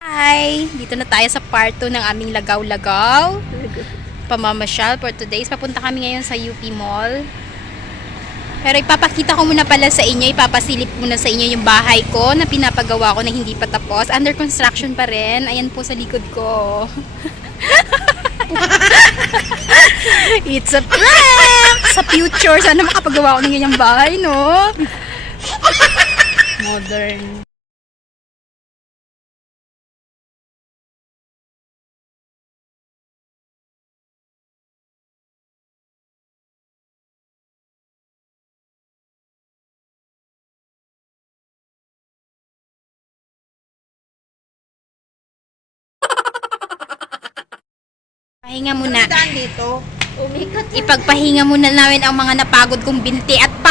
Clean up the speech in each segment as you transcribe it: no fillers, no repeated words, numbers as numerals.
Hi! Dito na tayo sa part 2 ng aming lagaw-lagaw. Pamamasyal for today's. Papunta kami ngayon sa UP Mall. Pero ipapakita ko muna pala sa inyo, ipapasilip muna sa inyo yung bahay ko na pinapagawa ko na hindi pa tapos. Under construction pa rin. Ayan po sa likod ko. It's a prank! Sa future, sana makapagawa ko ng ganyang bahay, no? Modern. Pahinga muna. Dito. Umikot. Ipagpahinga muna namin ang mga napagod kong binti at pa.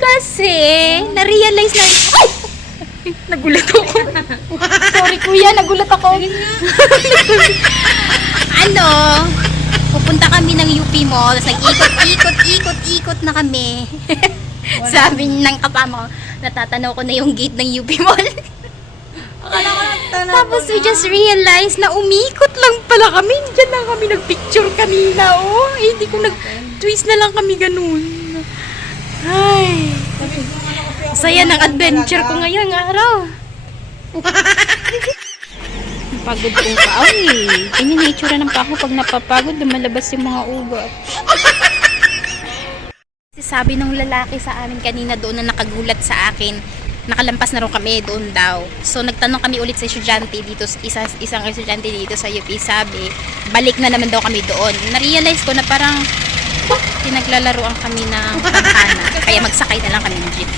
Kasi, na-realize na... Ay! Nagulat ako. Sorry kuya, nagulat ako. Ano, pupunta kami ng UP Mall, tapos nag-ikot na kami. Sabi ng kapama ko, natatanaw ko na yung gate ng UP Mall. Tapos we just realized na umikot lang pala kami. Diyan lang kami nagpicture kanina. Oh, eh, hindi ko nag-twist na lang kami ganun. Ay. Saya ng adventure ko ngayong araw. Pagod kong pao eh. Ganyan na itsura ng pako pag napapagod, lumalabas yung mga ugat. Sabi ng lalaki sa amin kanina doon na nakagulat sa akin, nakalampas na rin kami doon daw. So nagtanong kami ulit sa estudyante dito, isang estudyante dito sa UP, sabi, balik na naman daw kami doon. Na-realize ko na parang pinaglalaroan kami ng tadhana, kaya magsakay na lang kami ng jeep.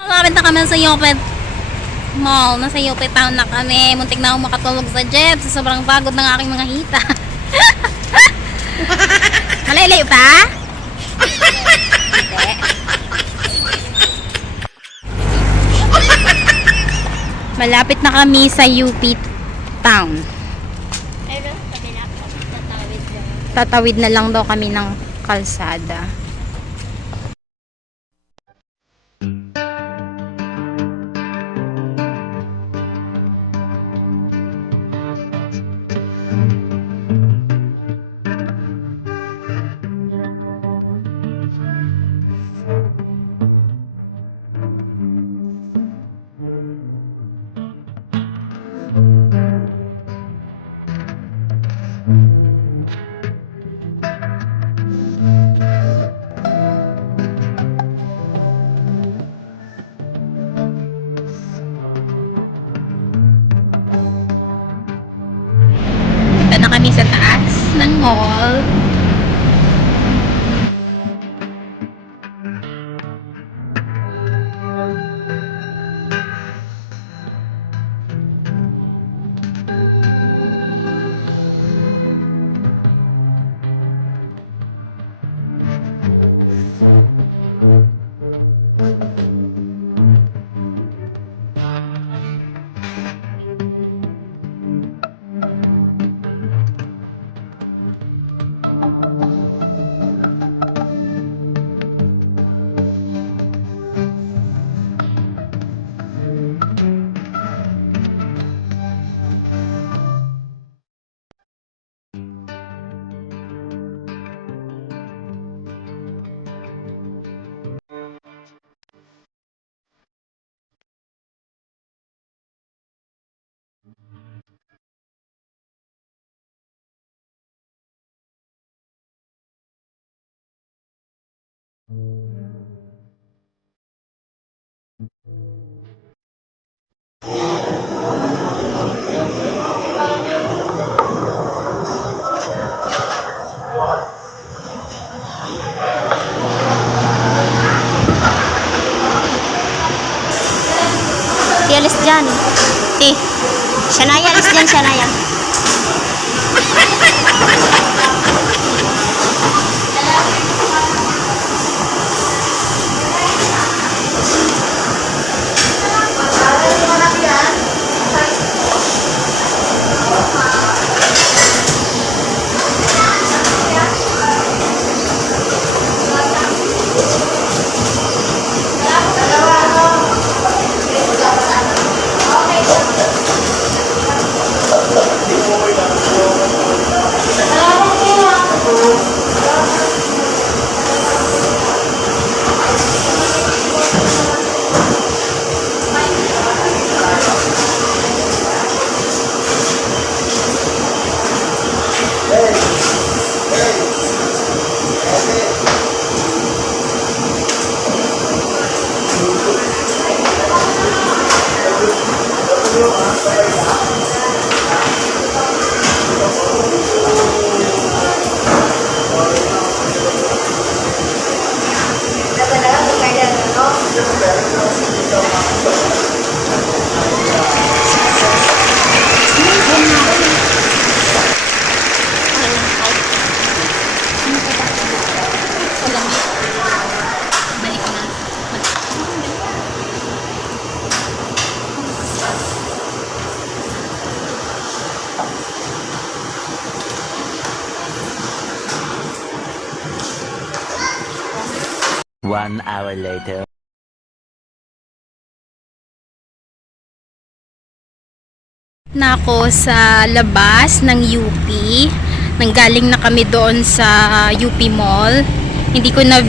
Nakakabenta kami sa Yopet Mall. Nasa Yopet Town na kami. Muntik na ako makatulog sa jeep sa sobrang pagod ng aking mga hita. Malalayo pa? Hindi. Malapit na kami sa UP Town. Tatawid na lang daw kami ng kalsada. Punta na kami sa taas ng mall. Alis dyan. Shanaya, alis dyan, Shanaya. Balik na. 1 hour later. Na ako sa labas ng UP. Nanggaling na kami doon sa UP Mall. Hindi ko na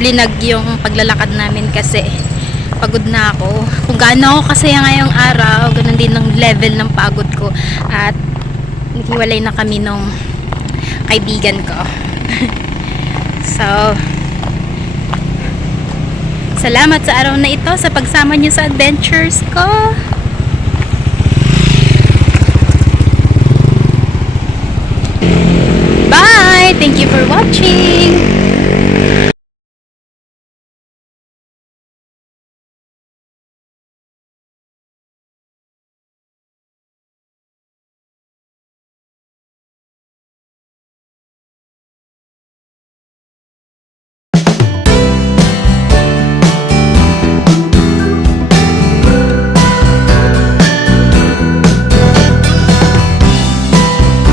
blinag yung paglalakad namin kasi pagod na ako. Kung gaano ako kasaya ngayong araw, ganun din ang level ng pagod ko. At naghiwalay na kami nung kaibigan ko. So, salamat sa araw na ito sa pagsama niyo sa adventures ko. Bye! Thank you for watching!